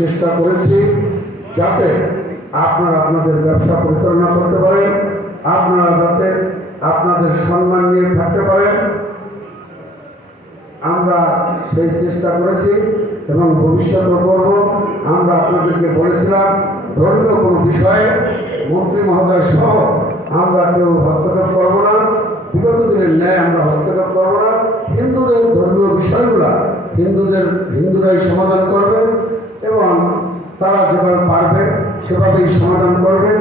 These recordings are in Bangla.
চেষ্টা করেছি যাতে আপনারা আপনাদের ব্যবসা পরিচালনা করতে পারেন, আপনারা যাতে আপনাদের সম্মান নিয়ে থাকতে পারেন। আমরা সেই চেষ্টা করেছি এবং ভবিষ্যতেও করব। আমরা আপনাদেরকে বলেছিলাম ধর্মীয় কোনো বিষয়ে মন্ত্রী মহোদয় সহ আমরা কেউ হস্তক্ষেপ করব না, বিগত দিনের ন্যায় আমরা হস্তক্ষেপ করব না। হিন্দুদের ধর্মীয় বিষয়গুলো হিন্দুরাই সমাধান করবে এবং তারা যেভাবে পারবে সেভাবেই সমাধান করবে,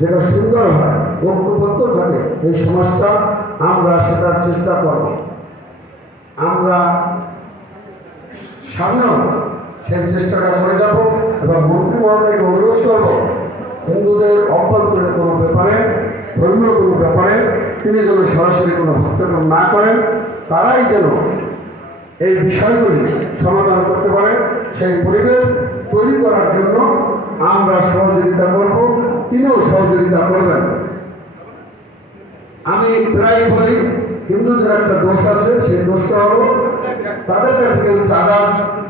যেটা সুন্দর হয়, ঐক্যবদ্ধ থাকে এই সমাজটা, আমরা সেটার চেষ্টা করব। আমরা সামনেও সেই চেষ্টাটা করে যাব এবং মন্ত্রী মহোদয়কে অনুরোধ করব হিন্দুদের অভ্যন্তরের কোনো ব্যাপারে, ধর্মীয় কোনো ব্যাপারে তিনি যেন সরাসরি কোনো হস্তক্ষেপ না করেন, তারাই যেন এই বিষয়গুলি সমাধান করতে পারে। সেই পরিবেশ তৈরি করার জন্য আমরা সহযোগিতা করব, তিনিও সহযোগিতা করবেন। আমি প্রায় বলি হিন্দুদের একটা দোষ আছে, সেই দোষটা হলো তাদের কাছে কেউ চাঁদা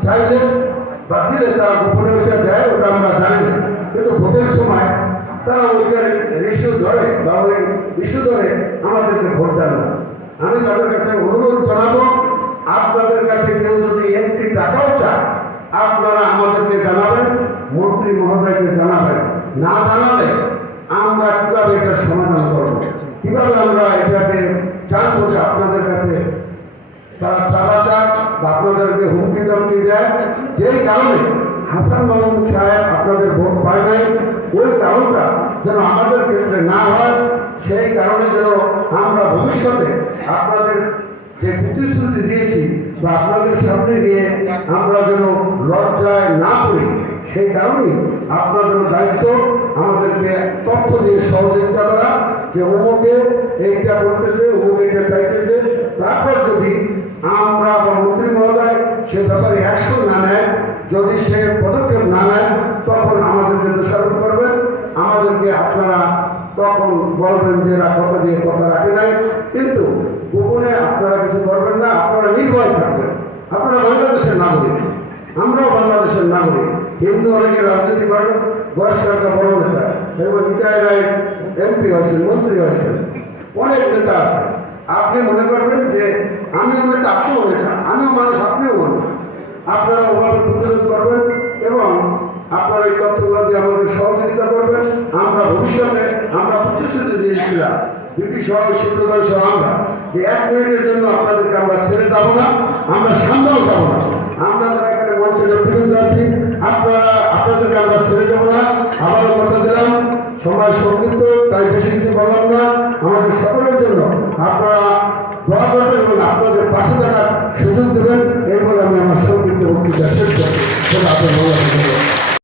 চাইলে বা দিলে তারা গোপনে ওইটা দেয়, ওটা আমরা জানি না, কিন্তু ভোটের সময় তারা ওইটার ইস্যু ধরে বা ওই ইস্যু ধরে আমাদেরকে ভোট দেন না। আমি তাদের কাছে অনুরোধ জানাবো, আপনাদের কাছে কেউ যদি একটি টাকাও চায় আপনারা আমাদেরকে জানাবেন, মন্ত্রী মহোদয়কে জানাবেন। না জানালে আমরা কীভাবে এটার সমাধান করব, কীভাবে আমরা এটাকে জানবো যে আপনাদের কাছে তারা চাঁদা চায় বা আপনাদেরকে হুমকি ধমকি দেয়, যেই কারণে হাসান মাহমুদ সাহেব আপনাদের ভোট পায় নাই, ওই কারণটা যেন আমাদের ক্ষেত্রে না হয়, সেই কারণে যেন আমরা ভবিষ্যতে আপনাদের যে প্রতিশ্রুতি দিয়েছি বা আপনাদের সামনে গিয়ে আমরা যেন লজ্জায় না পড়ি, সেই কারণেই আপনাদের দায়িত্ব আমাদেরকে তথ্য দিয়ে সহযোগিতা করা যে অমুকে এইটা করতেছে, অমুক এইটা চাইতেছে। তারপর যদি আমরা বা মন্ত্রী মহোদয় সে ব্যাপারে অ্যাকশন না নেয়, যদি সে পদক্ষেপ না নেয়, তখন আমাদেরকে দোষারোপ করবেন, আমাদেরকে আপনারা তখন বলবেন যে এরা কথা দিয়ে কথা রাখে নাই। কিন্তু গোপনে আপনারা কিছু করবেন না, আপনারা নির্ভয় থাকবেন। আপনারা বাংলাদেশের নাগরিক, আমরাও বাংলাদেশের নাগরিক। হিন্দু অনেকে রাজনীতি করেন, বর্ষাটা বড় নেতা, এবং নিতাই রায় এমপি হয়েছেন, মন্ত্রী হয়েছেন, অনেক নেতা আছে। আপনি মনে করবেন যে আমিও নেতা, আপনিও নেতা, আমিও মানুষ, আপনিও মানুষ। আপনারা ওভাবে প্রতিরোধ করবেন এবং আপনারা এই তথ্যগুলো দিয়ে আমাদের সহযোগিতা করবেন। আমরা ভবিষ্যতে আমরা প্রতিশ্রুতি দিয়েছিলাম ব্রিটিশ সহ শিল্পদল সহ আমরা যে 1 মিনিটের জন্য আপনাদেরকে আমরা ছেড়ে যাব না, আমরা সামনেও যাব না। আমরা যারা এখানে মঞ্চে নেতৃবৃন্দ আছি আপনাদেরকে আমরা ছেড়ে যাব না। আবারও কথা দিলাম, সময় সংক্ষিপ্ত, তাই বেশি কিছু বললাম না। আমাদের সকলের জন্য আপনারা দোয়া করবেন এবং আপনাদের পাশে থাকার সুযোগ দেবেন, এই বলে আমি আমার সংক্ষিপ্ত বক্তৃতা শেষ করছি।